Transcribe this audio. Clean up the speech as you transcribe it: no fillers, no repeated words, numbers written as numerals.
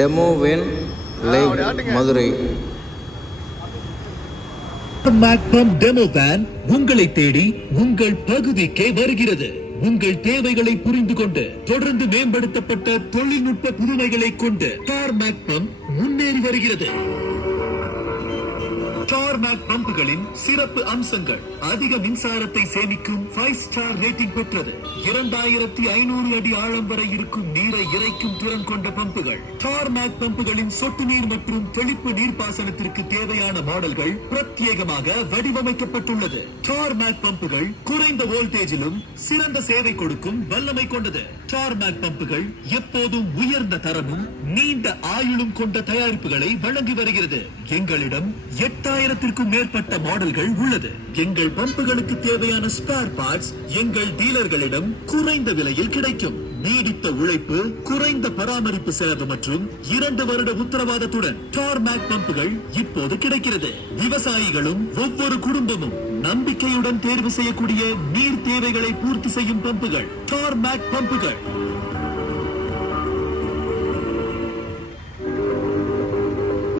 Demo van live Madurai. Demo van உங்களை தேடி உங்கள் பகுதிக்கே வருகிறது. உங்கள் தேவைகளை புரிந்து கொண்டு தொடர்ந்து மேம்படுத்தப்பட்ட தொழில்நுட்ப புதுமைகளை கொண்டு டார்மேக் பம்ப் முன்னேறி வருகிறது. டார்மேக் பம்புகளின் சிறப்பு அம்சங்கள்: அதிக மின்சாரத்தை சேமிக்கும் 5 ஸ்டார் ரேட்டிங் பெற்றது. 2500 அடி ஆழம் வரை இருக்கும் நீரை இறைக்கும் திறன் கொண்ட பம்புகள். டார்மேக் பம்புகளின் சொட்டு நீர் மற்றும் தெளிப்பு நீர்ப்பாசனத்திற்கு தேவையான மாடல்கள் பிரத்யேகமாக வடிவமைக்கப்பட்டுள்ளது. டார்மேக் பம்புகள் குறைந்த வோல்டேஜிலும் சிறந்த சேவை கொடுக்கும் வல்லமை கொண்டது. டார்மேக் பம்புகள் எப்போதும் உயர்ந்த தரமும் நீண்ட ஆயுளும் கொண்ட தயாரிப்புகளை வழங்கி வருகிறது. எங்களிடம் 8000க்கும் மேற்பட்ட மாடல்கள் உள்ளது. எங்கள் பம்புகளுக்கு தேவையான ஸ்பேர் பார்ட்ஸ் எங்கள் டீலர்களிடம் குறைந்த விலையில் கிடைக்கும். நீடித்த உழைப்பு, குறைந்த பராமரிப்பு செலவு மற்றும் 2 வருட உத்தரவாதத்துடன் டார்மேக் பம்புகள் இப்போது கிடைக்கிறது. விவசாயிகளும் ஒவ்வொரு குடும்பமும் நம்பிக்கையுடன் தேர்வு செய்யக்கூடிய நீர் தேவைகளை பூர்த்தி செய்யும் பம்புகள் டார்மேக் பம்புகள்.